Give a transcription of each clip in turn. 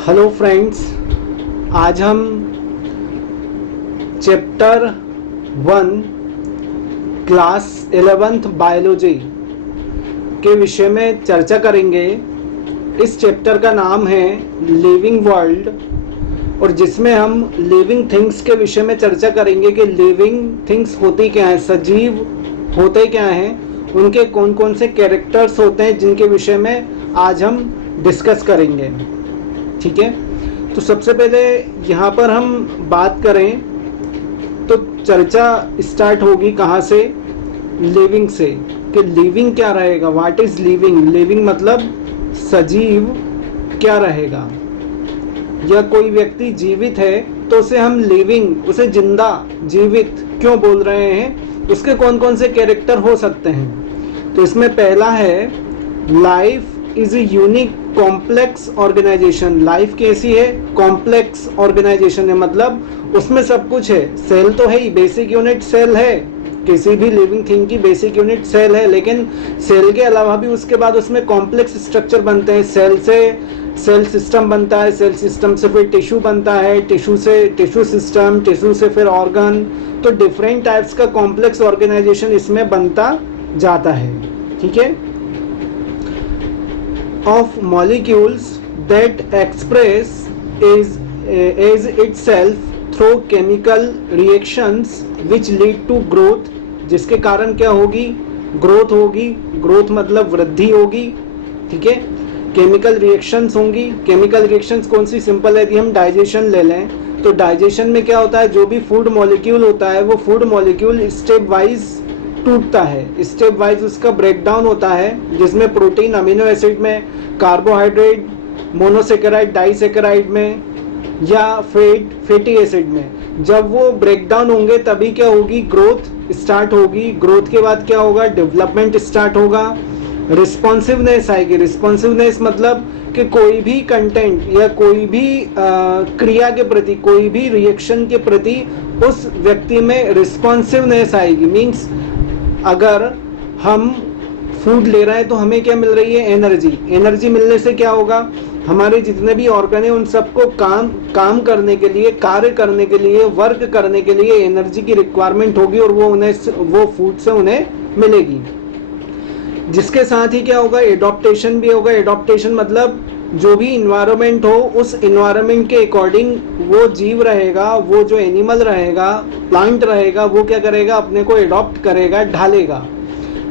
Hello friends, आज हम chapter 1 class 11th biology के विषय में चर्चा करेंगे। इस चैप्टर का नाम है लिविंग वर्ल्ड, और जिसमें हम लिविंग थिंग्स के विषय में चर्चा करेंगे कि लिविंग थिंग्स होती क्या हैं, सजीव होते क्या हैं, उनके कौन कौन से कैरेक्टर्स होते हैं, जिनके विषय में आज हम डिस्कस करेंगे। ठीक है, तो सबसे पहले यहाँ पर हम बात करें तो चर्चा स्टार्ट होगी कहाँ से? लिविंग से, कि लिविंग क्या रहेगा, व्हाट इज लिविंग। लिविंग मतलब सजीव क्या रहेगा, या कोई व्यक्ति जीवित है तो उसे हम लिविंग, उसे जिंदा, जीवित क्यों बोल रहे हैं, उसके कौन कौन से कैरेक्टर हो सकते हैं। तो इसमें पहला है life is a unique complex organisation. Life कैसी है? कॉम्प्लेक्स ऑर्गेनाइजेशन है, मतलब उसमें सब कुछ है। सेल तो है ही, बेसिक यूनिट सेल है, किसी भी लिविंग थिंग की बेसिक यूनिट सेल है, लेकिन सेल के अलावा भी उसके बाद उसमें कॉम्प्लेक्स स्ट्रक्चर बनते हैं। सेल से सेल सिस्टम बनता है, सेल सिस्टम से फिर टिश्यू बनता है, टिश्यू से टिश्यू सिस्टम, टिश्यू से फिर ऑर्गन। तो डिफरेंट टाइप्स का कॉम्प्लेक्स ऑर्गेनाइजेशन इसमें बनता जाता है। ठीक है, of molecules that express as itself through chemical reactions which lead to growth, जिसके कारण क्या होगी? ग्रोथ होगी। ग्रोथ मतलब वृद्धि होगी। ठीक है, केमिकल रिएक्शंस होंगी। केमिकल रिएक्शंस कौन सी? सिंपल है, यदि हम डाइजेशन ले लें तो डाइजेशन में क्या होता है, जो भी फूड मॉलिक्यूल होता है वो फूड मॉलिक्यूल स्टेप वाइज टूटता है, स्टेप वाइज उसका ब्रेकडाउन होता है, जिसमें प्रोटीन अमीनो एसिड में, कार्बोहाइड्रेट मोनोसेकेराइड डाइसेकेराइड में, या फैटी एसिड में। जब वो ब्रेकडाउन होंगे तभी क्या होगी? ग्रोथ स्टार्ट होगी। ग्रोथ के बाद क्या होगा? डेवलपमेंट स्टार्ट होगा। रिस्पॉन्सिवनेस आएगी। रिस्पॉन्सिवनेस मतलब कि कोई भी कंटेंट या कोई भी क्रिया के प्रति, कोई भी रिएक्शन के प्रति उस व्यक्ति में रिस्पॉन्सिवनेस आएगी। मीन्स अगर हम फूड ले रहे हैं तो हमें क्या मिल रही है? एनर्जी। एनर्जी मिलने से क्या होगा? हमारे जितने भी ऑर्गन है उन सबको काम करने के लिए, कार्य करने के लिए, वर्क करने के लिए एनर्जी की रिक्वायरमेंट होगी, और वो फूड से उन्हें मिलेगी। जिसके साथ ही क्या होगा? एडॉप्टेशन भी होगा। एडॉप्टेशन मतलब जो भी इन्वायरमेंट हो उस इन्वायरमेंट के अकॉर्डिंग वो जीव रहेगा, वो जो एनिमल रहेगा, प्लांट रहेगा, वो क्या करेगा? अपने को एडॉप्ट करेगा, ढालेगा।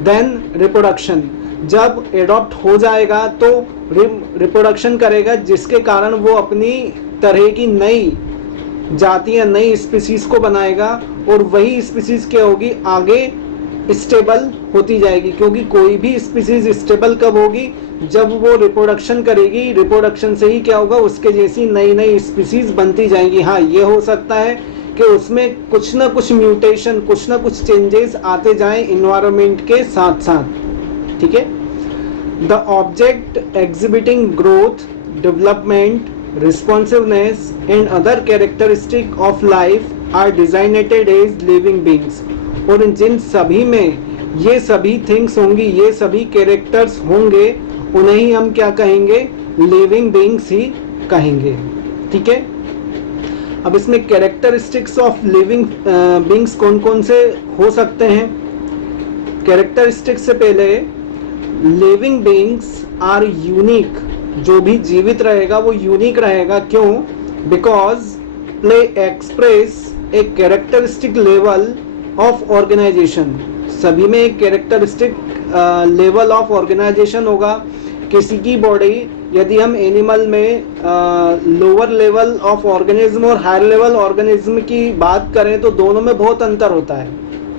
देन रिप्रोडक्शन, जब एडॉप्ट हो जाएगा तो रिप्रोडक्शन करेगा, जिसके कारण वो अपनी तरह की नई जातियां, नई स्पीसीज को बनाएगा, और वही स्पीसीज क्या होगी? आगे स्टेबल होती जाएगी। क्योंकि कोई भी स्पीसीज स्टेबल कब होगी? जब वो रिप्रोडक्शन करेगी। रिप्रोडक्शन से ही क्या होगा? उसके जैसी नई नई स्पीसीज बनती जाएंगी। हाँ, ये हो सकता है कि उसमें कुछ ना कुछ म्यूटेशन, कुछ ना कुछ चेंजेस आते जाएं इन्वायरमेंट के साथ साथ। ठीक है, the object exhibiting growth, development, responsiveness and other characteristic of life are designated as living beings. और जिन सभी में ये सभी थिंग्स होंगी, ये सभी कैरेक्टर्स होंगे, उन्हें ही हम क्या कहेंगे? लिविंग बीइंग्स ही कहेंगे। ठीक है, अब इसमें कैरेक्टरिस्टिक्स ऑफ लिविंग बीइंग्स कौन कौन से हो सकते हैं? कैरेक्टरिस्टिक्स से पहले, लिविंग बीइंग्स आर यूनिक। जो भी जीवित रहेगा वो यूनिक रहेगा। क्यों? Because play express a characteristic level of organisation. सभी में एक कैरेक्टरिस्टिक लेवल ऑफ ऑर्गेनाइजेशन होगा। किसी की बॉडी, यदि हम एनिमल में लोअर लेवल ऑफ ऑर्गेनिज्म और हायर लेवल ऑर्गेनिज्म की बात करें तो दोनों में बहुत अंतर होता है।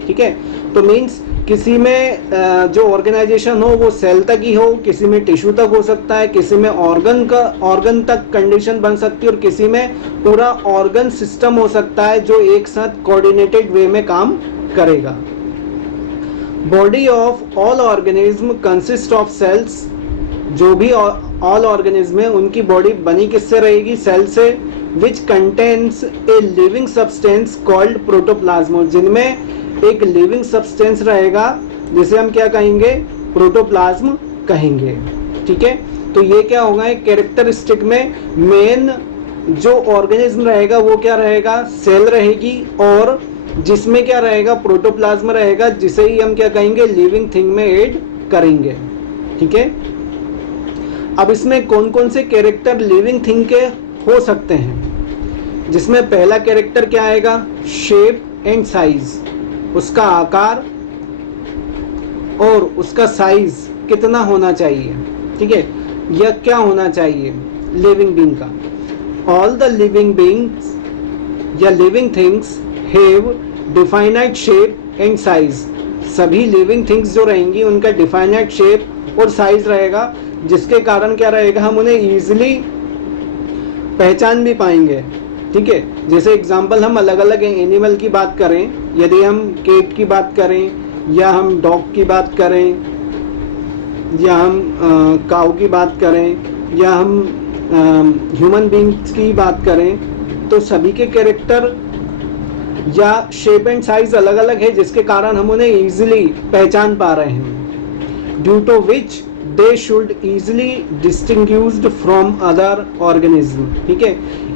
ठीक है, तो मीन्स किसी में जो ऑर्गेनाइजेशन हो वो सेल तक ही हो, किसी में टिश्यू तक हो सकता है, किसी में ऑर्गन तक कंडीशन बन सकती है, और किसी में पूरा ऑर्गन सिस्टम हो सकता है जो एक साथ कोऑर्डिनेटेड वे में काम करेगा। Body of all organism consist of cells. जो भी ऑल ऑर्गेनिज्म है उनकी बॉडी बनी किससे रहेगी? सेल से। Which contains a living substance called protoplasm. जिनमें एक लिविंग सब्सटेंस रहेगा जिसे हम क्या कहेंगे? प्रोटोप्लाज्म कहेंगे। ठीक है, तो ये क्या होगा, एक कैरेक्टरिस्टिक में मेन जो ऑर्गेनिज्म रहेगा वो क्या रहेगा, सेल रहेगी, और जिसमें क्या रहेगा, प्रोटोप्लाज्म रहेगा, जिसे ही हम क्या कहेंगे, लिविंग थिंग में ऐड करेंगे। ठीक है, अब इसमें कौन कौन से कैरेक्टर लिविंग थिंग के हो सकते हैं, जिसमें पहला कैरेक्टर क्या आएगा, शेप एंड साइज, उसका आकार और उसका साइज कितना होना चाहिए। ठीक है, यह क्या होना चाहिए लिविंग बीइंग का। ऑल द लिविंग बीइंग्स या living things have definite shape and size. सभी लिविंग थिंग्स जो रहेंगी उनका डिफाइनाइट शेप और साइज रहेगा, जिसके कारण क्या रहेगा, हम उन्हें इजीली पहचान भी पाएंगे। ठीक है, जैसे एग्जांपल हम अलग अलग एनिमल की बात करें, यदि हम कैट की बात करें, या हम डॉग की बात करें, या हम काऊ की बात करें, या हम ह्यूमन बीइंग्स की बात करें, तो सभी के कैरेक्टर या शेप एंड साइज अलग अलग है, जिसके कारण हम उन्हें इजीली पहचान पा रहे हैं। Due to which they should easily distinguished from other organism. ठीक है,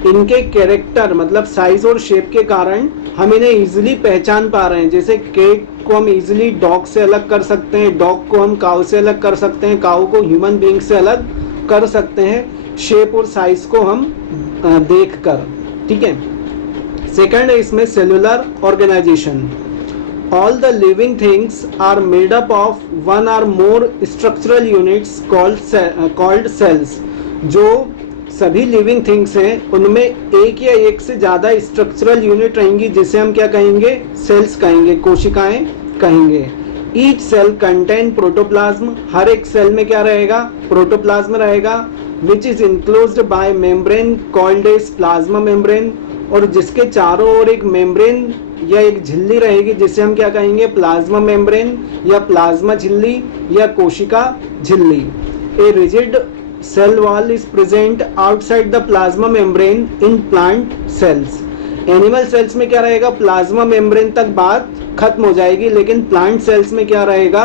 इनके कैरेक्टर मतलब साइज और शेप के कारण हम इन्हें इजीली पहचान पा रहे हैं। जैसे कैट को हम इजीली डॉग से अलग कर सकते हैं, डॉग को हम काऊ से अलग कर सकते हैं, काऊ को ह्यूमन बीइंग से अलग कर सकते हैं, शेप और साइज को हम देख कर। ठीक है, सेकंड है इसमें cellular organisation. All the living things are made up of one or more structural units called cells. जो सभी लिविंग थिंग्स हैं उनमें एक या एक से ज़्यादा स्ट्रक्चरल यूनिट रहेंगी, जिसे हम क्या कहेंगे, सेल्स कहेंगे, कोशिकाएं कहेंगे। Each cell contain protoplasm. हर एक सेल में क्या रहेगा, प्रोटोप्लाज्म रहेगा, which is enclosed by membrane called as plasma membrane. और जिसके चारों ओर एक मेम्ब्रेन या एक झिल्ली रहेगी, जिसे हम क्या कहेंगे, प्लाज्मा मेम्ब्रेन या प्लाज्मा झिल्ली या कोशिका झिल्ली। A rigid cell wall is present outside the plasma membrane in plant cells. Animal cells में क्या रहेगा, प्लाज्मा मेम्ब्रेन तक बात खत्म हो जाएगी, लेकिन प्लांट सेल्स में क्या रहेगा,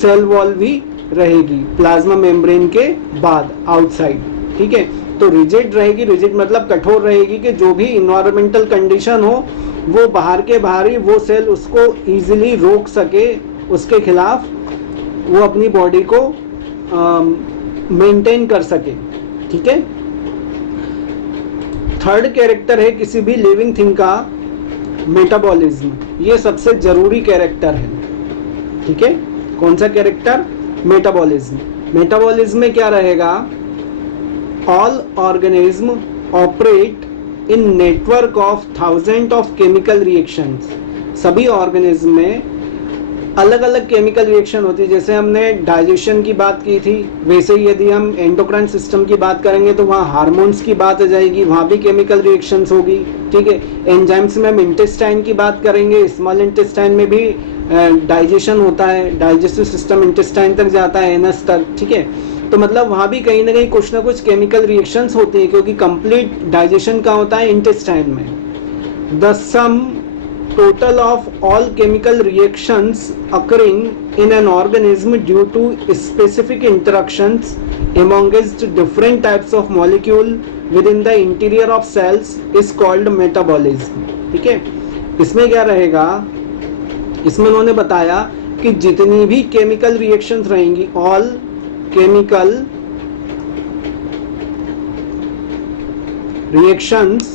सेल वॉल भी रहेगी प्लाज्मा मेम्ब्रेन के बाद आउटसाइड। ठीक है, तो रिजिड रहेगी, रिजिड मतलब कठोर रहेगी, कि जो भी इन्वायरमेंटल कंडीशन हो वो बाहर के बाहर ही वो सेल उसको इजीली रोक सके, उसके खिलाफ वो अपनी बॉडी को मेंटेन कर सके। ठीक है, थर्ड कैरेक्टर है किसी भी लिविंग थिंग का मेटाबॉलिज्म। ये सबसे जरूरी कैरेक्टर है। ठीक है, कौन सा कैरेक्टर, मेटाबॉलिज्म। मेटाबॉलिज्म में क्या रहेगा, all organism operate in network of thousand of chemical reactions. सभी ऑर्गेनिज्म में अलग अलग केमिकल रिएक्शन होती है। जैसे हमने डाइजेशन की बात की थी, वैसे ही यदि हम एंडोक्राइन सिस्टम की बात करेंगे तो वहाँ हार्मोन्स की बात आ जाएगी, वहाँ भी केमिकल रिएक्शंस होगी। ठीक है, एंजाइम्स में हम इंटेस्टाइन की बात करेंगे, स्मॉल इंटेस्टाइन में भी डाइजेशन होता है, डाइजेस्टिव सिस्टम इंटेस्टाइन तक जाता है, एनस तक। ठीक है, तो मतलब वहाँ भी कहीं ना कहीं कुछ ना कुछ केमिकल रिएक्शंस होती हैं, क्योंकि कंप्लीट डाइजेशन का होता है इंटेस्टाइन में। The sum total of all chemical reactions occurring in an organism due to specific interactions amongst different types of molecule within the interior of cells is called metabolism. ठीक है, इसमें क्या रहेगा, इसमें उन्होंने बताया कि जितनी भी केमिकल रिएक्शंस रहेंगी, ऑल केमिकल रिएक्शंस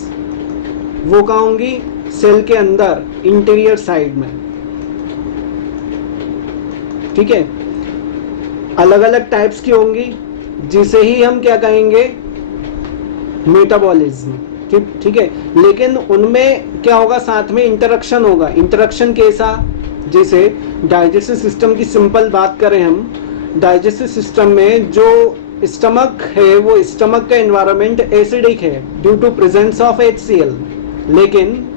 वो कहाँ होंगी, सेल के अंदर इंटीरियर साइड में। ठीक है, अलग अलग टाइप्स की होंगी, जिसे ही हम क्या कहेंगे, मेटाबॉलिज्म। ठीक है, लेकिन उनमें क्या होगा, साथ में इंटरेक्शन होगा। इंटरेक्शन कैसा, जैसे डाइजेस्टिव सिस्टम की सिंपल बात करें हम, डाइजेस्टिव सिस्टम में जो स्टमक है वो स्टमक का एनवायरनमेंट एसिडिक है due to presence of HCl, लेकिन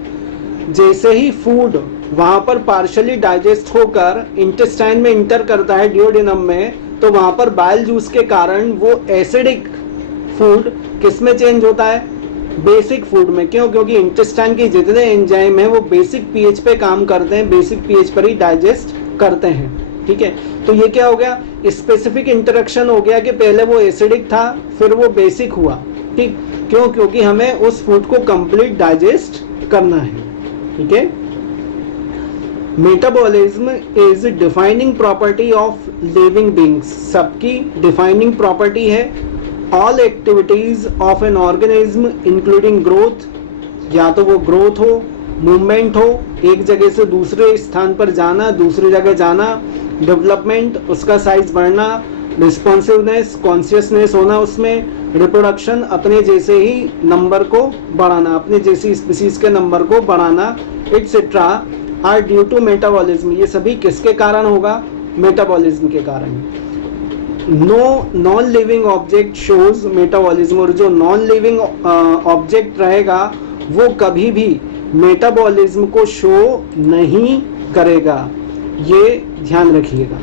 जैसे ही फूड वहां पर पार्शियली डाइजेस्ट होकर इंटेस्टाइन में इंटर करता है, डिओडेनम में, तो वहां पर बाइल जूस के कारण वो एसिडिक फूड किस में चेंज होता है, बेसिक फूड में। क्यों, क्योंकि इंटेस्टाइन के जितने एंजाइम हैं वो बेसिक पीएच पे काम करते हैं, बेसिक पीएच पर ही डाइजेस्ट करते हैं। ठीक है, तो ये क्या हो गया, स्पेसिफिक इंटरेक्शन हो गया कि पहले वो एसिडिक था फिर वो बेसिक हुआ। ठीक, क्यों, क्योंकि हमें उस फूड को कंप्लीट डाइजेस्ट करना है। ठीक है, metabolism is defining property of living beings, सबकी डिफाइनिंग प्रॉपर्टी है। All activities of an organism including growth, या तो वो ग्रोथ हो, मूवमेंट हो, एक जगह से दूसरे स्थान पर जाना, दूसरी जगह जाना, डेवलपमेंट, उसका साइज बढ़ना, रिस्पॉन्सिवनेस, कॉन्शियसनेस होना उसमें, रिप्रोडक्शन, अपने जैसे ही नंबर को बढ़ाना, अपने जैसी स्पीसीज के नंबर को बढ़ाना, etcetera are due to metabolism. ये सभी किसके कारण होगा, मेटाबॉलिज्म के कारण। No non living object shows metabolism, और जो नॉन लिविंग ऑब्जेक्ट रहेगा वो कभी भी मेटाबॉलिज्म को शो नहीं करेगा, ये ध्यान रखिएगा।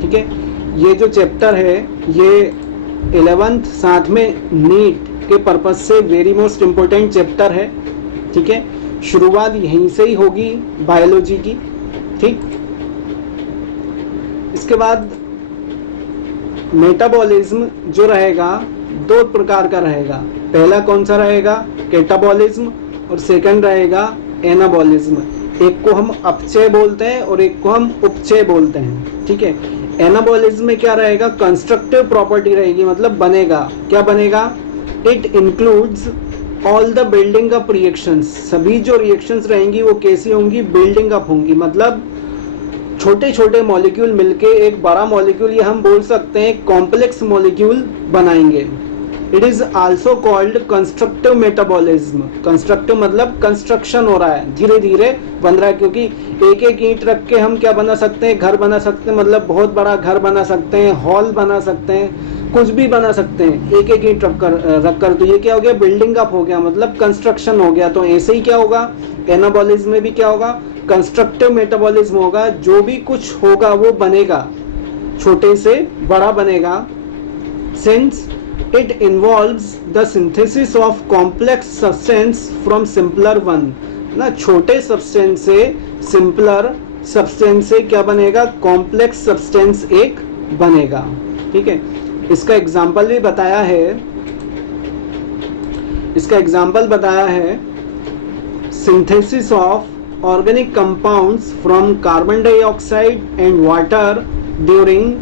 ठीक है, ये जो चैप्टर है ये 11th साथ में नीट के पर्पज से वेरी मोस्ट इम्पोर्टेंट चैप्टर है। ठीक है, शुरुआत यहीं से ही होगी बायोलॉजी की। ठीक, इसके बाद मेटाबॉलिज्म जो रहेगा दो प्रकार का रहेगा। पहला कौन सा रहेगा, कैटाबॉलिज्म, और सेकंड रहेगा एनाबॉलिज्म। एक को हम अपचय बोलते हैं और एक को हम उपचय बोलते हैं। ठीक है, एनाबॉलिज्म में क्या रहेगा, कंस्ट्रक्टिव प्रॉपर्टी रहेगी, मतलब बनेगा, क्या बनेगा, it includes all the building up reactions, सभी जो रिएक्शंस रहेंगी वो कैसी होंगी, बिल्डिंग अप होंगी, मतलब छोटे छोटे मॉलिक्यूल मिलके एक बड़ा मॉलिक्यूल, ये हम बोल सकते हैं कॉम्प्लेक्स मॉलिक्यूल बनाएंगे। It is also called constructive metabolism. Constructive मतलब कंस्ट्रक्शन हो रहा है, धीरे धीरे बन रहा है, क्योंकि एक एक ईंट रख के हम क्या बना सकते हैं, घर बना सकते हैं, मतलब बहुत बड़ा घर बना सकते हैं, हॉल बना सकते हैं, कुछ भी बना सकते हैं एक एक ईंट रखकर। तो ये क्या हो गया, बिल्डिंग अप हो गया, मतलब कंस्ट्रक्शन हो गया। तो ऐसे ही क्या होगा, एनाबॉलिज्म में भी क्या होगा, कंस्ट्रक्टिव मेटाबॉलिज्म होगा, जो भी कुछ होगा वो बनेगा, छोटे से बड़ा बनेगा। Since it involves the synthesis of complex substance from simpler one, ना छोटे सब्सटेंस से सिंपलर सब्सटेंस से क्या बनेगा, कॉम्प्लेक्स सब्सटेंस एक बनेगा। ठीक है, इसका एग्जाम्पल भी बताया है, इसका एग्जाम्पल बताया है synthesis of organic compounds from carbon dioxide and water during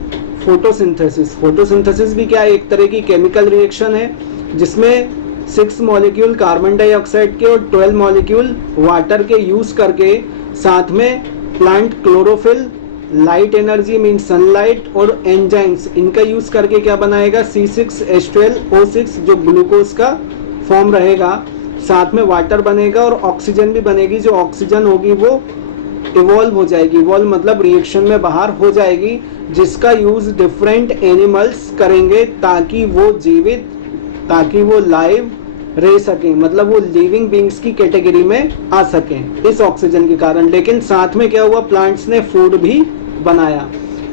photosynthesis. Photosynthesis भी क्या है, एक तरह की केमिकल रिएक्शन है जिसमें 6 मॉलिक्यूल कार्बन डाइऑक्साइड के और 12 मॉलिक्यूल वाटर के यूज करके, साथ में plant chlorophyll, light energy mean sunlight और एंजाइम्स, इनका यूज करके क्या बनाएगा, C6H12O6 जो ग्लूकोज का फॉर्म रहेगा, साथ में वाटर बनेगा और ऑक्सीजन भी बनेगी। जो ऑक्सीजन होगी वो इवॉल्व हो जाएगी, इवॉल्व मतलब रिएक्शन में बाहर हो जाएगी, जिसका यूज डिफरेंट एनिमल्स करेंगे ताकि वो जीवित, ताकि वो लाइव रह सकें, मतलब वो लिविंग बींग्स की कैटेगरी में आ सकें इस ऑक्सीजन के कारण। लेकिन साथ में क्या हुआ, प्लांट्स ने फूड भी बनाया,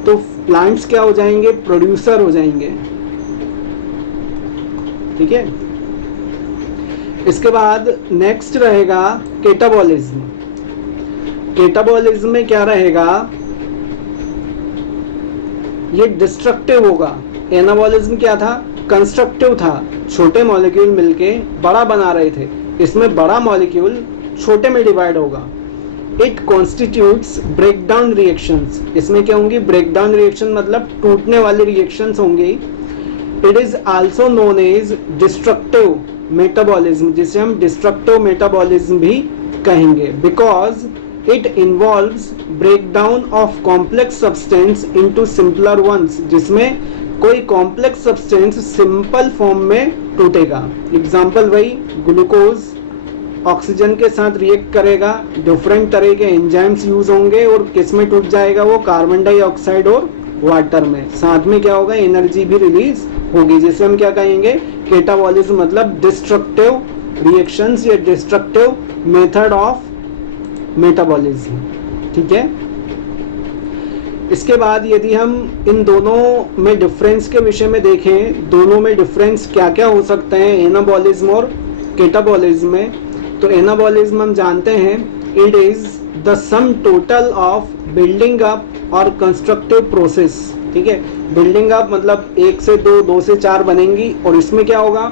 तो प्लांट्स क्या हो जाएंगे, प्रोड्यूसर हो जाएंगे। ठीक है, इसके बाद नेक्स्ट रहेगा कैटाबॉलिज्म। कैटाबॉलिज्म में क्या रहेगा, ये डिस्ट्रक्टिव होगा। एनाबॉलिज्म क्या था, कंस्ट्रक्टिव था, छोटे मॉलिक्यूल मिलके बड़ा बना रहे थे, इसमें बड़ा मॉलिक्यूल छोटे में डिवाइड होगा। इट कॉन्स्टिट्यूट्स ब्रेकडाउन रिएक्शंस, इसमें क्या होंगी, ब्रेकडाउन रिएक्शन मतलब टूटने वाली रिएक्शंस होंगी। It is also known as destructive metabolism, जिसे हम डिस्ट्रक्टिव मेटाबॉलिज्म भी कहेंगे, because it involves breakdown of complex substance into simpler ones, जिसमें कोई कॉम्प्लेक्स सब्सटेंस सिंपल फॉर्म में टूटेगा। एग्जाम्पल वही, ग्लूकोज ऑक्सीजन के साथ रिएक्ट करेगा, डिफरेंट तरह के एंजाइम्स यूज होंगे और किस में टूट जाएगा, वो कार्बन डाइऑक्साइड और वाटर में। साथ में क्या होगा, एनर्जी भी रिलीज होगी, जिसे हम क्या कहेंगे, कैटाबॉलिज्म, मतलब डिस्ट्रक्टिव रिएक्शंस या डिस्ट्रक्टिव मेथड ऑफ मेटाबॉलिज्म। ठीक है, इसके बाद यदि हम इन दोनों में डिफरेंस के विषय में देखें, दोनों में डिफरेंस क्या क्या हो सकते हैं एनाबॉलिज्म और कैटाबॉलिज्म में, तो एनाबॉलिज्म हम जानते हैं, it is the sum total of building up और कंस्ट्रक्टिव प्रोसेस। ठीक है, बिल्डिंग अप मतलब 1 से 2, 2 से 4 बनेंगी। और इसमें क्या होगा,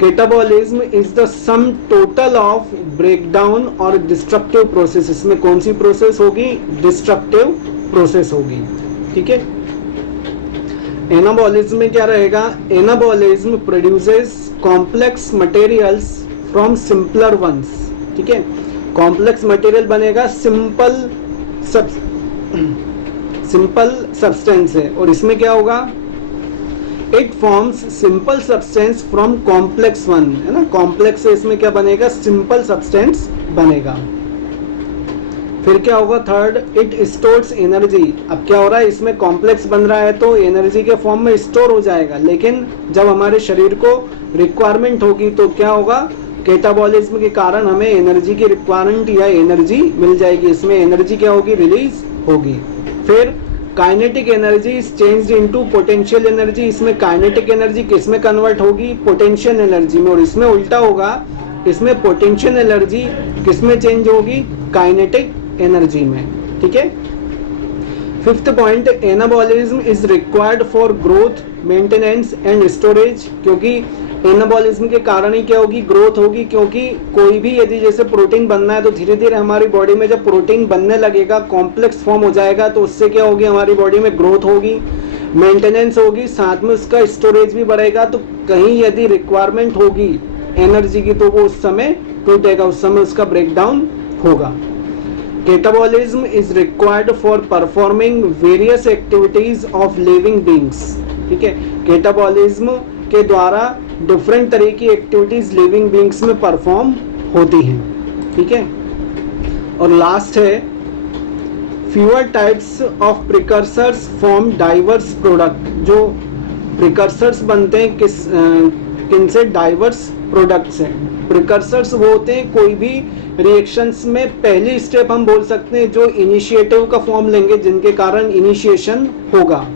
catabolism is the sum total of breakdown और डिस्ट्रक्टिव प्रोसेस। इसमें कौन सी प्रोसेस होगी, डिस्ट्रक्टिव प्रोसेस होगी। ठीक है, एनाबॉलिज्म में क्या रहेगा, anabolism produces complex materials from simpler ones. ठीक है, कॉम्प्लेक्स मटेरियल बनेगा सिंपल सब्सटेंस है। और इसमें क्या होगा, it forms simple substance from complex one, है ना, कॉम्प्लेक्स से इसमें क्या बनेगा, सिंपल सब्सटेंस बनेगा। फिर क्या होगा, थर्ड, इट स्टोर्स एनर्जी। अब क्या हो रहा है, इसमें कॉम्प्लेक्स बन रहा है तो एनर्जी के फॉर्म में स्टोर हो जाएगा, लेकिन जब हमारे शरीर को रिक्वायरमेंट होगी तो क्या होगा, कैटाबॉलिज्म के कारण हमें एनर्जी की रिक्वायरमेंट या एनर्जी मिल जाएगी। इसमें एनर्जी क्या होगी, रिलीज होगी। फिर kinetic energy is changed into potential energy. इसमें काइनेटिक एनर्जी किस में कन्वर्ट होगी, पोटेंशियल एनर्जी में। और इसमें उल्टा होगा, इसमें पोटेंशियल एनर्जी किस में चेंज होगी, काइनेटिक एनर्जी में। ठीक है, fifth point, anabolism is required for growth, maintenance and storage. क्योंकि एनाबॉलिज्म के कारण ही क्या होगी, ग्रोथ होगी। क्योंकि कोई भी यदि जैसे प्रोटीन बनना है तो धीरे धीरे हमारी बॉडी में जब प्रोटीन बनने लगेगा, कॉम्प्लेक्स फॉर्म हो जाएगा, तो उससे क्या होगी, हमारी बॉडी में ग्रोथ होगी, मेंटेनेंस होगी, साथ में उसका स्टोरेज भी बढ़ेगा। तो कहीं यदि रिक्वायरमेंट होगी एनर्जी की तो वो उस समय टूटेगा, उस समय उसका ब्रेकडाउन होगा। Catabolism is required for performing various activities of living beings. ठीक है, कैटाबॉलिज्म के द्वारा डिफरेंट तरह की एक्टिविटीज लिविंग बींग्स में परफॉर्म होती हैं। ठीक है, और लास्ट है, fewer types of precursors form diverse product. जो प्रिकर्सर्स बनते हैं किनसे, डाइवर्स प्रोडक्ट्स हैं। प्रिकर्सर्स वो होते हैं कोई भी रिएक्शंस में पहली स्टेप हम बोल सकते हैं जो इनिशिएटिव का फॉर्म लेंगे, जिनके कारण इनिशिएशन होगा।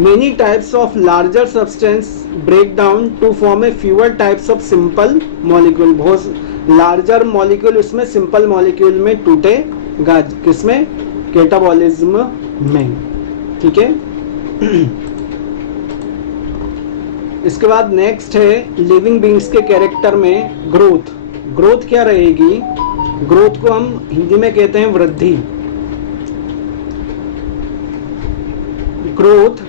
Many types of larger substance break down to form a fewer types of simple molecule। बहुत larger molecule उसमें simple molecule में टूटेगा, किसमें, कैटाबॉलिज्म में। ठीक है, इसके बाद नेक्स्ट है लिविंग बींग्स के कैरेक्टर में ग्रोथ। ग्रोथ क्या रहेगी, ग्रोथ को हम हिंदी में कहते हैं वृद्धि। Growth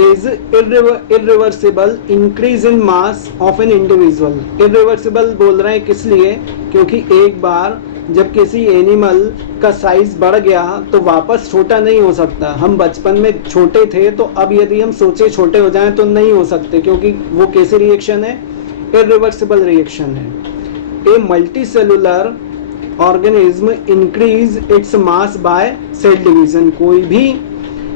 is irreversible increase in mass of an individual। irreversible बोल रहे हैं किस लिए, क्योंकि एक बार जब किसी एनिमल का साइज बढ़ गया तो वापस छोटा नहीं हो सकता। हम बचपन में छोटे थे तो अब यदि हम सोचे छोटे हो जाएं तो नहीं हो सकते, क्योंकि वो कैसी रिएक्शन है, irreversible रिएक्शन है। A multicellular organism increase its mass by cell division. कोई भी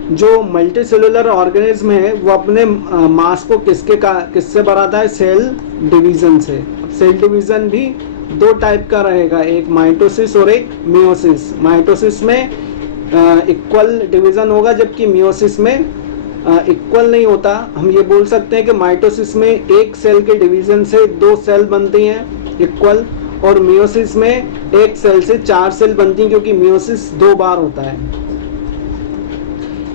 जो मल्टीसेलुलर ऑर्गेनिज्म है वो अपने मास को किससे बढ़ाता है, सेल डिवीजन से। अब सेल डिवीजन भी दो टाइप का रहेगा, एक माइटोसिस और एक मियोसिस। माइटोसिस में इक्वल डिवीजन होगा, जबकि मियोसिस में इक्वल नहीं होता। हम ये बोल सकते हैं कि माइटोसिस में एक सेल के डिवीजन से 2 सेल बनती हैं इक्वल, और मियोसिस में एक सेल से 4 सेल बनती हैं, क्योंकि मियोसिस 2 बार होता है।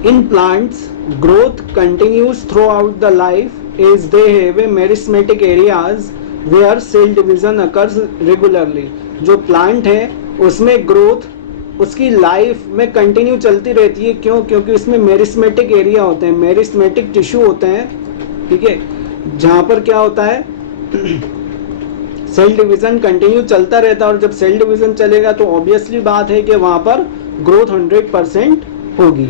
In plants, growth continues throughout the life as they have a meristematic areas where cell division occurs regularly। जो प्लांट है उसमें ग्रोथ उसकी लाइफ में कंटिन्यू चलती रहती है। क्यों, क्योंकि उसमें मेरिस्मेटिक एरिया होते हैं, मेरिस्मेटिक टिश्यू होते हैं। ठीक है, जहाँ पर क्या होता है, सेल डिवीजन कंटिन्यू चलता रहता है। और जब सेल डिवीजन चलेगा तो ऑब्वियसली बात है कि वहाँ पर ग्रोथ 100% होगी।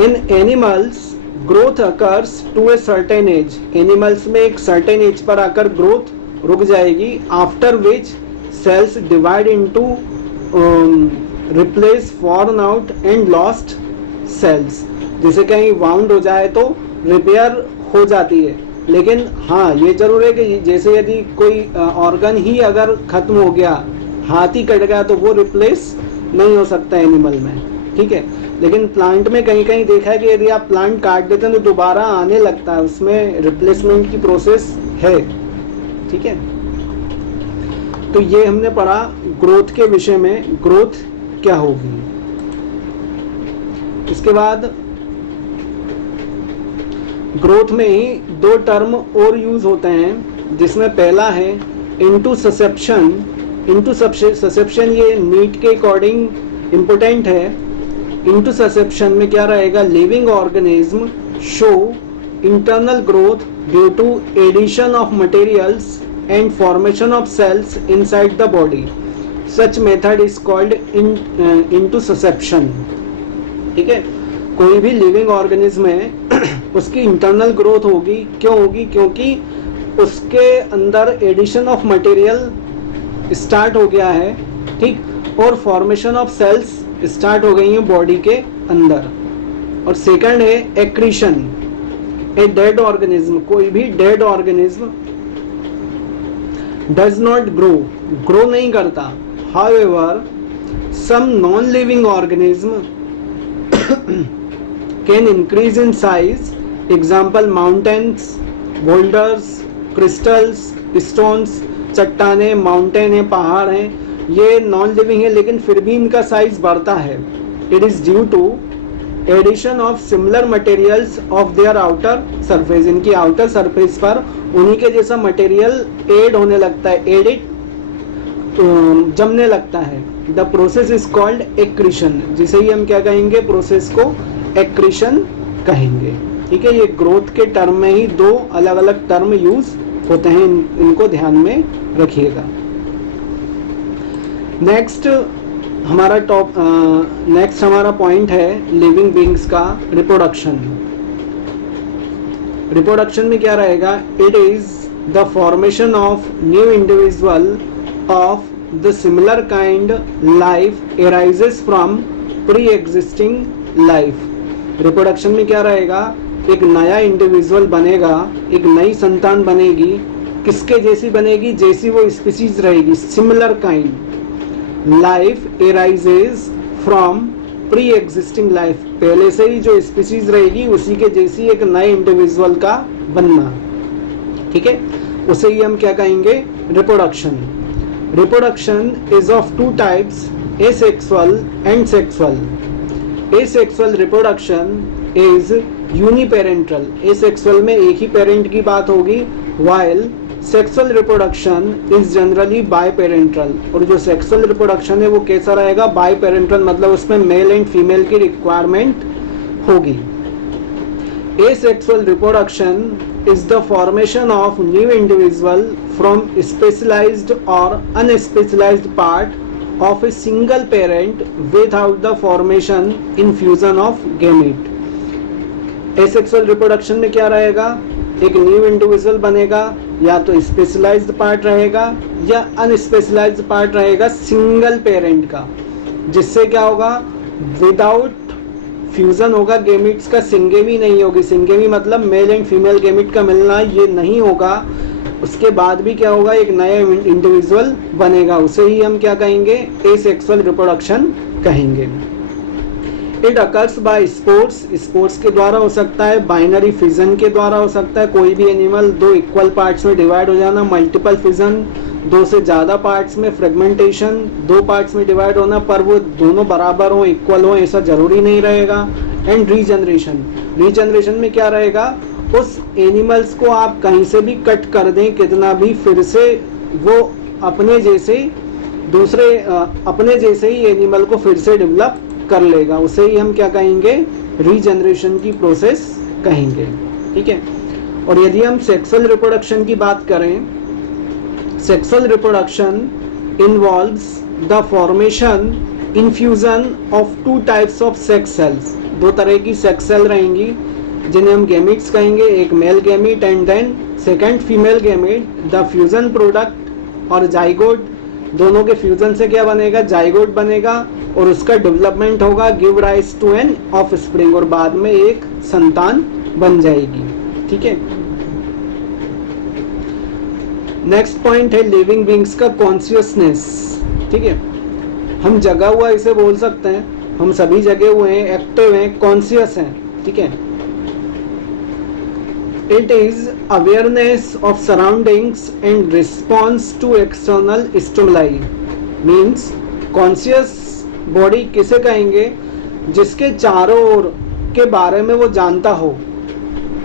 In animals growth occurs to a certain age. Animals में एक सर्टेन एज पर आकर ग्रोथ रुक जाएगी, after which cells divide into replace worn out and lost cells. जैसे कहीं वाउंड हो जाए तो रिपेयर हो जाती है, लेकिन हाँ ये जरूर है कि जैसे यदि कोई ऑर्गन ही अगर खत्म हो गया, हाथ ही कट गया, तो वो रिप्लेस नहीं हो सकता एनिमल में। ठीक है, लेकिन प्लांट में कहीं कहीं देखा है कि यदि आप प्लांट काट देते हैं तो दोबारा आने लगता है, उसमें रिप्लेसमेंट की प्रोसेस है। ठीक है, तो ये हमने पढ़ा ग्रोथ के विषय में। ग्रोथ क्या होगी। इसके बाद ग्रोथ में ही दो टर्म और यूज होते हैं, जिसमें पहला है इंटूससेप्शन। इंटूससेप्शन ये नीट के अकॉर्डिंग इम्पोर्टेंट है। इंटूससेप्शन में क्या रहेगा, living organism show internal growth due to addition of materials and formation of cells inside the body. Such method is called intussusception. ठीक है, कोई भी लिविंग ऑर्गेनिज्म है उसकी इंटरनल ग्रोथ होगी। क्यों होगी? क्योंकि उसके अंदर एडिशन ऑफ मटेरियल स्टार्ट हो गया है, ठीक, और फॉर्मेशन ऑफ सेल्स स्टार्ट हो गई हैं बॉडी के अंदर। और सेकंड है एक्रीशन। ए डेड ऑर्गेनिज्म, कोई भी dead organism does not grow नहीं करता। however some non-living organism can increase in size, example mountains, boulders, crystals, stones, चट्टाने, माउंटेन है, पहाड़ हैं, ये नॉन लिविंग है लेकिन फिर भी इनका साइज बढ़ता है। It is due to addition of similar materials of their outer surface. इनकी आउटर सरफेस पर उन्हीं के जैसा मटेरियल एड होने लगता है, एडिट जमने लगता है। The process is called accretion, जिसे ही हम क्या कहेंगे, प्रोसेस को एक्रीशन कहेंगे। ठीक है, ये ग्रोथ के टर्म में ही दो अलग अलग टर्म यूज होते हैं, इनको ध्यान में रखिएगा। नेक्स्ट हमारा पॉइंट है लिविंग बीइंग्स का रिप्रोडक्शन। रिप्रोडक्शन में क्या रहेगा, it is the formation of new individual of the similar kind life arises from pre existing life. Reproduction में क्या रहेगा, एक नया इंडिविजुअल बनेगा, एक नई संतान बनेगी। किसके जैसी बनेगी, जैसी वो स्पीसीज रहेगी, similar kind life arises from pre existing life, पहले से ही जो स्पीसीज रहेगी उसी के जैसी एक नए इंडिविजुअल का बनना। ठीक है, उसे ही हम क्या कहेंगे, reproduction. Reproduction is of two types, asexual and sexual. Asexual reproduction is uniparental, asexual में एक ही पेरेंट की बात होगी, while sexual reproduction is generally biparental. और जो सेक्सुअल रिप्रोडक्शन है वो कैसा रहेगा, बायपेरेंटल, मतलब उसमें मेल एंड फीमेल की रिक्वायरमेंट होगी। Asexual reproduction is the formation of new individual from specialized or unspecialized part of a single parent without the formation infusion of gamete. Asexual reproduction में क्या रहेगा, एक न्यू इंडिविजुअल बनेगा, या तो specialised part रहेगा या अनस्पेशलाइज्ड पार्ट रहेगा सिंगल पेरेंट का, जिससे क्या होगा, विदाउट फ्यूजन होगा गेमिट्स का, सिंगेमी नहीं होगी। सिंगेमी मतलब मेल एंड फीमेल गेमिट का मिलना, ये नहीं होगा। उसके बाद भी क्या होगा, एक नया इंडिविजुअल बनेगा, उसे ही हम क्या कहेंगे, एसेक्सुअल रिप्रोडक्शन कहेंगे। इट अकर्स बाय स्पोर्ट्स के द्वारा हो सकता है, बाइनरी फिजन के द्वारा हो सकता है, कोई भी एनिमल दो इक्वल पार्ट्स में डिवाइड हो जाना, मल्टीपल फिजन दो से ज़्यादा पार्ट्स में, फ्रेगमेंटेशन दो पार्ट्स में डिवाइड होना, पर वो दोनों बराबर हों, इक्वल हों, ऐसा जरूरी नहीं रहेगा। एंड रीजनरेशन में क्या रहेगा, उस एनिमल्स को आप कहीं से भी कट कर दें कितना भी, फिर से वो अपने जैसे ही एनिमल को फिर से डेवलप कर लेगा, उसे ही हम क्या कहेंगे, रीजनरेशन की प्रोसेस कहेंगे। ठीक है, और यदि हम सेक्सुअल रिप्रोडक्शन की बात करें, sexual reproduction involves the formation infusion of two types of sex cells. दो तरह की सेक्स सेल रहेंगी जिन्हें हम गैमीट्स कहेंगे, एक male gamete and then second female gamete. The fusion product और जाइगोट, दोनों के फ्यूजन से क्या बनेगा, जाइगोट बनेगा, और उसका डेवलपमेंट होगा, give rise to an offspring, और बाद में एक संतान बन जाएगी। ठीक है, नेक्स्ट पॉइंट है लिविंग बीइंग्स का कॉन्शियसनेस। ठीक है, हम जगा हुआ इसे बोल सकते हैं, हम सभी जगे हुए हैं, एक्टिव हैं, कॉन्शियस हैं। ठीक है, it is awareness of surroundings and response to external stimuli. Means conscious body किसे कहेंगे? जिसके चारों ओर के बारे में वो जानता हो,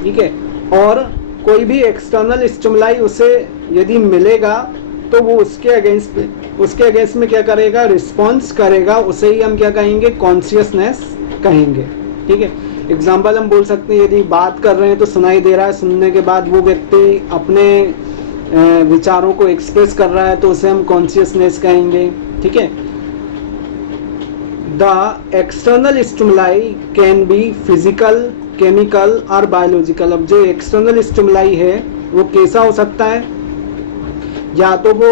ठीक है, और कोई भी एक्सटर्नल स्टिमुलाई उसे यदि मिलेगा तो वो उसके अगेंस्ट में क्या करेगा? रिस्पॉन्स करेगा। उसे ही हम क्या कहेंगे? कॉन्शियसनेस कहेंगे, ठीक है। एग्जाम्पल हम बोल सकते हैं, यदि बात कर रहे हैं तो सुनाई दे रहा है, सुनने के बाद वो व्यक्ति अपने विचारों को एक्सप्रेस कर रहा है तो उसे हम कॉन्शियसनेस कहेंगे, ठीक है। The external stimuli can be physical, chemical और बायोलॉजिकल। अब जो एक्सटर्नल स्टिमुलाई है वो कैसा हो सकता है? या तो वो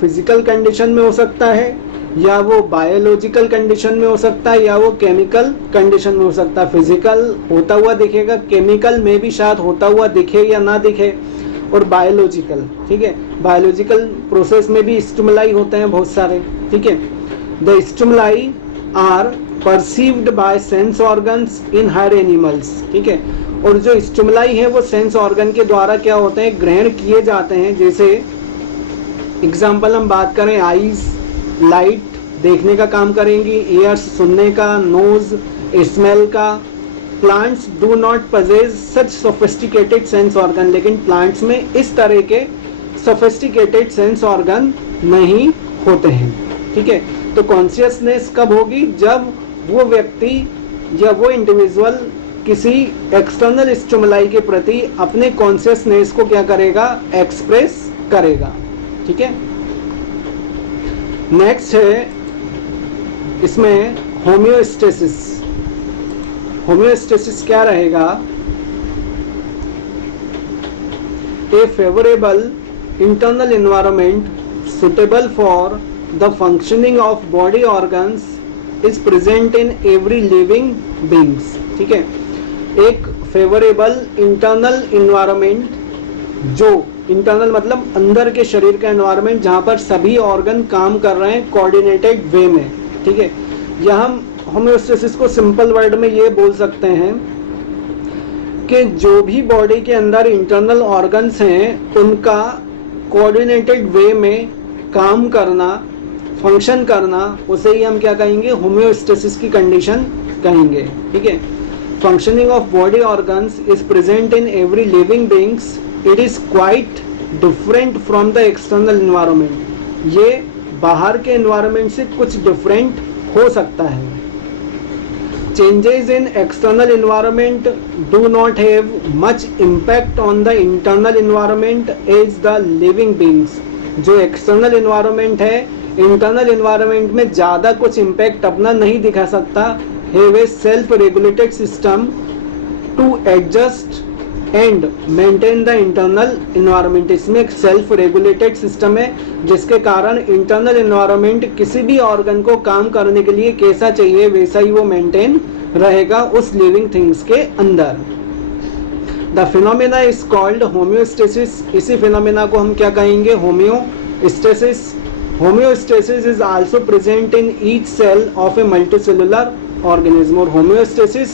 फिजिकल कंडीशन में हो सकता है, या वो बायोलॉजिकल कंडीशन में हो सकता है, या वो केमिकल कंडीशन में हो सकता है। फिजिकल होता हुआ दिखेगा, केमिकल में भी शायद होता हुआ दिखे या ना दिखे, और बायोलॉजिकल, ठीक है, बायोलॉजिकल प्रोसेस में भी स्टिमुलाई होते हैं बहुत सारे, ठीक है। The stimuli are perceived by sense organs in higher animals, ठीक है। और जो स्टिमुलाई है वो सेंस ऑर्गन के द्वारा क्या होते हैं? ग्रहण किए जाते हैं। जैसे एग्जाम्पल हम बात करें, आईज लाइट देखने का काम करेंगी, ईयर्स सुनने का, नोज स्मेल का। Plants do not possess such sophisticated sense organ, लेकिन प्लांट्स में इस तरह के सोफिस्टिकेटेड सेंस ऑर्गन नहीं होते हैं, ठीक है। तो कॉन्शियसनेस कब होगी? जब वो व्यक्ति या वो इंडिविजुअल किसी एक्सटर्नल स्टिमुलाई के प्रति अपने कॉन्शियसनेस को क्या करेगा? एक्सप्रेस करेगा, ठीक है। नेक्स्ट है इसमें होम्योस्टेसिस। होम्योस्टेसिस क्या रहेगा? A favourable internal environment suitable for the functioning of body organs is present in every living beings, ठीक है। एक फेवरेबल इंटरनल एनवायरनमेंट, जो इंटरनल मतलब अंदर के शरीर का एनवायरनमेंट, जहाँ पर सभी ऑर्गन काम कर रहे हैं कोऑर्डिनेटेड वे में, ठीक है। या हम होम्योस्टेसिस को सिंपल वर्ड में ये बोल सकते हैं कि जो भी बॉडी के अंदर इंटरनल ऑर्गन्स हैं उनका कोऑर्डिनेटेड वे में काम करना, फंक्शन करना, उसे ही हम क्या कहेंगे? होम्योस्टेसिस की कंडीशन कहेंगे, ठीक है। Functioning of body organs is present in every living beings, it is quite different from the external environment. ये बाहर के एनवायरनमेंट से कुछ डिफरेंट हो सकता है। Changes in external environment do not have much impact on the internal environment as the living beings. जो external environment है, इंटरनल एनवायरनमेंट में ज़्यादा कुछ इम्पैक्ट अपना नहीं दिखा सकता। Have a self regulated system to adjust and maintain the internal environment. इसमें एक सेल्फ रेगुलेटेड सिस्टम है जिसके कारण इंटरनल एनवायरनमेंट किसी भी ऑर्गन को काम करने के लिए कैसा चाहिए वैसा ही वो मेंटेन रहेगा उस लिविंग थिंग्स के अंदर। The phenomena is called homeostasis. इसी फिनोमेना को हम क्या कहेंगे? Homeostasis. Homeostasis is also present in each cell of a multicellular organism. और होम्योस्टेसिस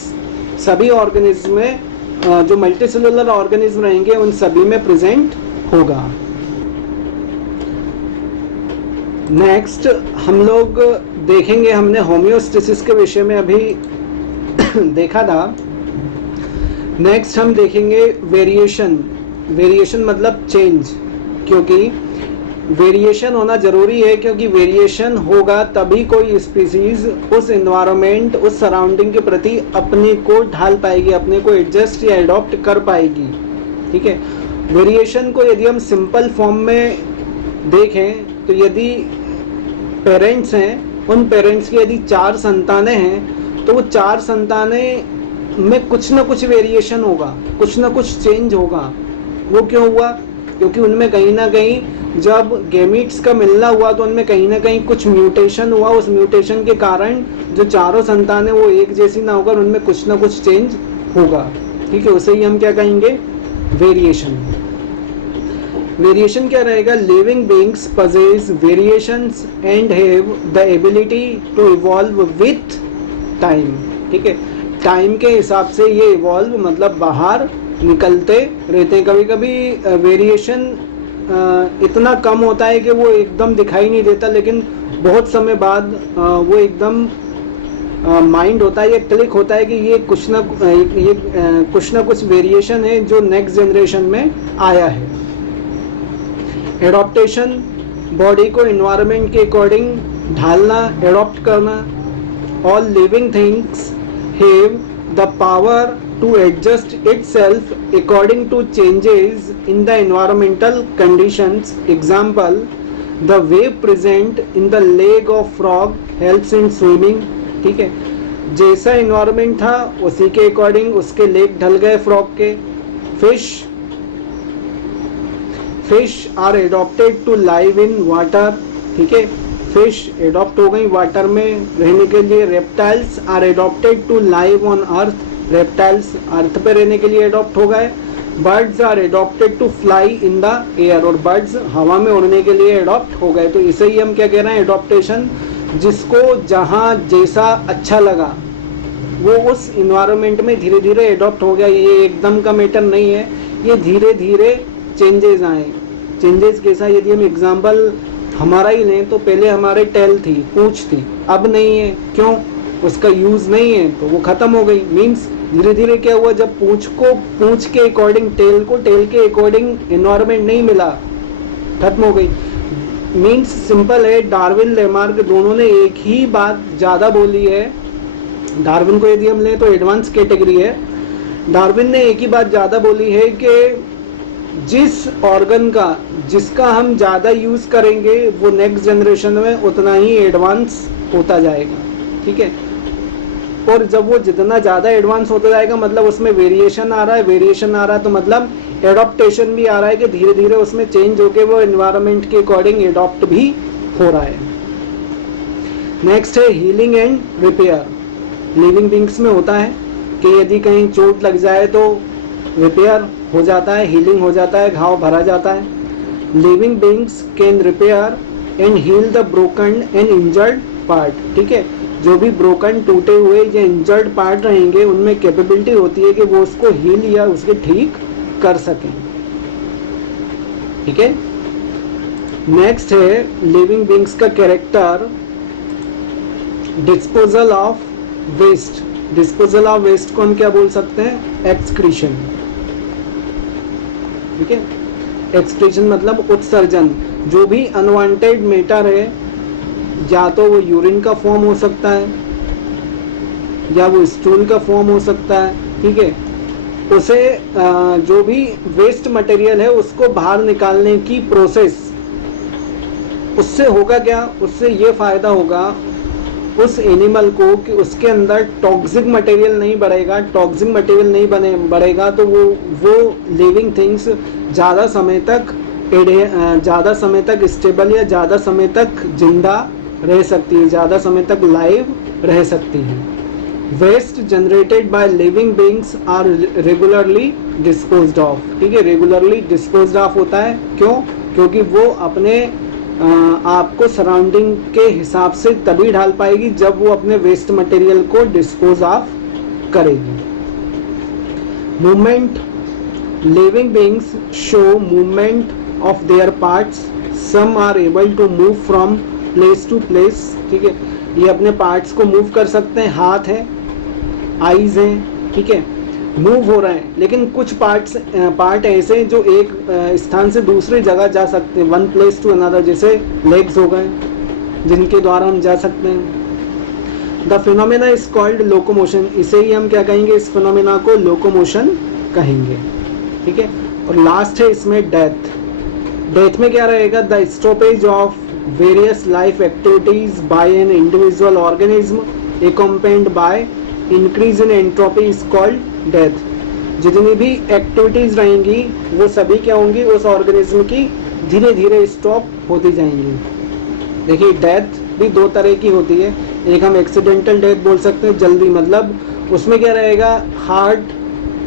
सभी ऑर्गेनिज्म में, जो मल्टीसेलुलर ऑर्गेनिज्म रहेंगे उन सभी में प्रेजेंट होगा। नेक्स्ट हम लोग देखेंगे, हमने होम्योस्टेसिस के विषय में अभी देखा था। नेक्स्ट हम देखेंगे वेरिएशन। वेरिएशन मतलब चेंज, क्योंकि वेरिएशन होना ज़रूरी है, क्योंकि वेरिएशन होगा तभी कोई स्पीसीज उस एनवायरनमेंट, उस सराउंडिंग के प्रति अपने को ढाल पाएगी, अपने को एडजस्ट या एडॉप्ट कर पाएगी, ठीक है। वेरिएशन को यदि हम सिंपल फॉर्म में देखें तो यदि पेरेंट्स हैं, उन पेरेंट्स की यदि 4 संतानें हैं तो वो 4 संतानें में कुछ ना कुछ वेरिएशन होगा, कुछ ना कुछ चेंज होगा। वो क्यों हुआ? क्योंकि उनमें कहीं ना कहीं जब गैमीट्स का मिलना हुआ तो उनमें कहीं ना कहीं कुछ म्यूटेशन हुआ। उस म्यूटेशन के कारण जो चारों संतानें वो एक जैसी ना होकर उनमें कुछ ना कुछ चेंज होगा, ठीक है। उसे ही हम क्या कहेंगे? वेरिएशन। वेरिएशन क्या रहेगा? Living beings possess variations and have the ability to evolve with time, ठीक है। टाइम के हिसाब से ये इवॉल्व मतलब बाहर निकलते रहते हैं। कभी कभी वेरिएशन इतना कम होता है कि वो एकदम दिखाई नहीं देता, लेकिन बहुत समय बाद वो एकदम माइंड होता है, ये क्लिक होता है कि ये कुछ ना कुछ वेरिएशन है जो नेक्स्ट जनरेशन में आया है। एडॉप्टेशन, बॉडी को इन्वायरमेंट के अकॉर्डिंग ढालना, एडॉप्ट करना। All living things have the power to adjust itself according to changes in the environmental conditions. Example, the wave present in the leg of frog helps in swimming. ठीक है, जैसा environment था उसी के according उसके leg ढल गए frog के। Fish are adapted to live in water. ठीक है, फिश एडॉप्ट हो गई वाटर में रहने के लिए। Reptiles are adapted to live on earth, reptiles earth पे रहने के लिए एडॉप्ट हो गए। Birds are adapted to fly in the air, और बर्ड्स हवा में उड़ने के लिए एडॉप्ट हो गए। तो इसे ही हम क्या कह रहे हैं, एडॉप्टेशन। जिसको जहाँ जैसा अच्छा लगा वो उस इन्वायरमेंट में धीरे धीरे एडॉप्ट हो गया। ये एकदम का मैटर नहीं है, ये धीरे धीरे चेंजेस आए। चेंजेस कैसा, यदि हम एग्जाम्पल हमारा ही लें तो पहले हमारे टेल थी, पूंछ थी, अब नहीं है। क्यों? उसका यूज नहीं है तो वो खत्म हो गई। मीन्स धीरे धीरे क्या हुआ, जब पूंछ के अकॉर्डिंग टेल को, टेल के अकॉर्डिंग एनवायरमेंट नहीं मिला, खत्म हो गई। मीन्स सिंपल है, डार्विन लेमार्क दोनों ने एक ही बात ज़्यादा बोली है। डार्विन को यदि हम लें तो एडवांस कैटेगरी है। डार्विन ने एक ही बात ज़्यादा बोली है कि जिस ऑर्गन का जिसका हम ज़्यादा यूज़ करेंगे वो नेक्स्ट जनरेशन में उतना ही एडवांस होता जाएगा। ठीक है, और जब वो जितना ज़्यादा एडवांस होता जाएगा मतलब उसमें वेरिएशन आ रहा है, वेरिएशन आ रहा है तो मतलब एडॉप्टेशन भी आ रहा है कि धीरे धीरे उसमें चेंज होके वो एनवायरनमेंट के अकॉर्डिंग एडॉप्ट भी हो रहा है। नेक्स्ट है healing and repair. Living beings में होता है कि यदि कहीं चोट लग जाए तो रिपेयर हो जाता है, हीलिंग हो जाता है, घाव भरा जाता है। Living beings can repair and heal the broken and injured part. ठीक है, जो भी ब्रोकन, टूटे हुए या इंजर्ड पार्ट रहेंगे उनमें कैपेबिलिटी होती है कि वो उसको हील या उसके ठीक कर सकें। ठीक है, नेक्स्ट है लिविंग बींग्स का character, disposal of waste. Disposal of waste को हम क्या बोल सकते हैं, एक्सक्रीशन। ठीक है, एक्सक्रीशन मतलब उत्सर्जन। जो भी अनवांटेड मैटर है, या तो वो यूरिन का फॉर्म हो सकता है या वो स्टूल का फॉर्म हो सकता है। ठीक है, उसे जो भी वेस्ट मटेरियल है उसको बाहर निकालने की प्रोसेस, उससे होगा क्या, उससे ये फ़ायदा होगा उस एनिमल को कि उसके अंदर टॉक्सिक मटेरियल नहीं बढ़ेगा। टॉक्सिक मटेरियल नहीं बढ़ेगा तो वो लिविंग थिंग्स ज़्यादा समय तक स्टेबल या ज़्यादा समय तक जिंदा रह सकती है, ज़्यादा समय तक लाइव रह सकती है। Waste generated by living beings are regularly disposed of. ठीक है, रेगुलरली डिस्पोज्ड ऑफ होता है। क्यों? क्योंकि वो अपने आपको सराउंडिंग के हिसाब से तभी ढाल पाएगी जब वो अपने वेस्ट मटेरियल को डिस्पोज ऑफ करेगी। Movement, living beings show movement of their parts. Some are able to move from place to place. ठीक है, ये अपने पार्ट्स को मूव कर सकते हैं, हाथ है, आईज हैं, ठीक है, मूव हो रहे हैं। लेकिन कुछ पार्ट ऐसे हैं जो एक स्थान से दूसरी जगह जा सकते हैं, वन प्लेस टू अनदर, जैसे लेग्स हो गए जिनके द्वारा हम जा सकते हैं। The phenomena is called locomotion. इसे ही हम क्या कहेंगे, इस फिनोमेना को लोकोमोशन कहेंगे। ठीक है, और लास्ट है इसमें डेथ। डेथ में क्या रहेगा, the stoppage of various life activities by an individual organism accompanied by increase in entropy is called death. जितनी भी एक्टिविटीज रहेंगी वो सभी क्या होंगी, उस ऑर्गेनिज्म की धीरे धीरे स्टॉप होती जाएंगी। देखिए, डेथ भी दो तरह की होती है। एक हम एक्सीडेंटल डेथ बोल सकते हैं, जल्दी, मतलब उसमें क्या रहेगा, हार्ट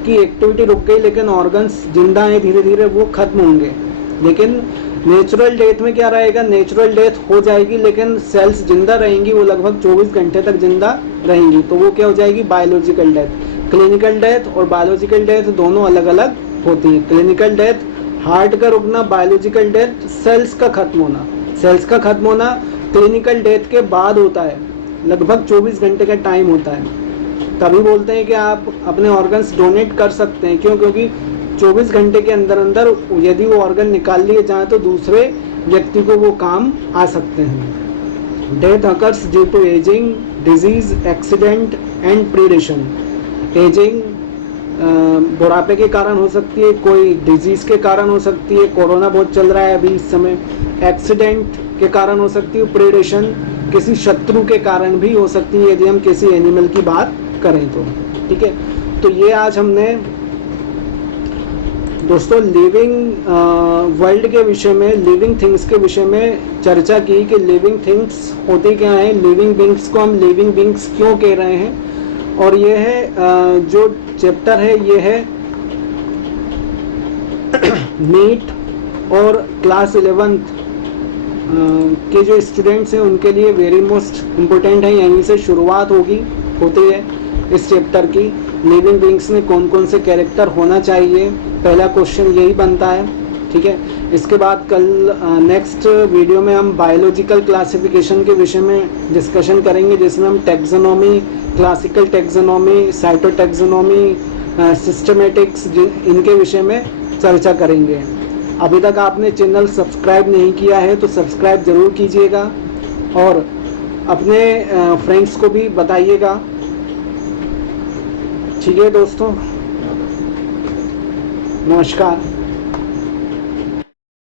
की एक्टिविटी रुक गई लेकिन ऑर्गन्स जिंदा हैं, धीरे धीरे वो खत्म होंगे। लेकिन नेचुरल डेथ में क्या रहेगा, नेचुरल डेथ हो जाएगी लेकिन सेल्स जिंदा रहेंगी, वो लगभग 24 घंटे तक जिंदा रहेंगी, तो वो क्या हो जाएगी, बायोलॉजिकल डेथ। क्लिनिकल डेथ और बायोलॉजिकल डेथ दोनों अलग अलग होती हैं। क्लिनिकल डेथ हार्ट का रुकना, बायोलॉजिकल डेथ सेल्स का खत्म होना। सेल्स का खत्म होना क्लिनिकल डेथ के बाद होता है, लगभग 24 घंटे का टाइम होता है, तभी बोलते हैं कि आप अपने ऑर्गन्स डोनेट कर सकते हैं। क्यों? क्योंकि 24 घंटे के अंदर अंदर यदि वो ऑर्गन निकाल लिए जाए तो दूसरे व्यक्ति को वो काम आ सकते हैं। Death occurs due to ageing, disease, accident and predation. Ageing बुढ़ापे के कारण हो सकती है, कोई डिजीज के कारण हो सकती है, कोरोना बहुत चल रहा है अभी इस समय, एक्सीडेंट के कारण हो सकती है, प्रेडेशन किसी शत्रु के कारण भी हो सकती है यदि हम किसी एनिमल की बात करें तो। ठीक है, तो ये आज हमने दोस्तों लिविंग वर्ल्ड के विषय में, लिविंग थिंग्स के विषय में चर्चा की कि लिविंग थिंग्स होती क्या है, लिविंग बींग्स को हम लिविंग बींग्स क्यों कह रहे हैं। और ये है जो चैप्टर है ये है नीट और क्लास 11th के जो स्टूडेंट्स हैं उनके लिए वेरी मोस्ट इम्पोर्टेंट है। यहीं से शुरुआत होती है इस चैप्टर की। लिविंग बींग्स में कौन कौन से कैरेक्टर होना चाहिए, पहला क्वेश्चन यही बनता है। ठीक है, इसके बाद कल नेक्स्ट वीडियो में हम बायोलॉजिकल क्लासिफिकेशन के विषय में डिस्कशन करेंगे, जिसमें हम taxonomy, classical taxonomy, cytotaxonomy, systematics इनके विषय में चर्चा करेंगे। अभी तक आपने चैनल सब्सक्राइब नहीं किया है तो सब्सक्राइब ज़रूर कीजिएगा और अपने फ्रेंड्स को भी बताइएगा। ठीक है दोस्तों, नमस्कार।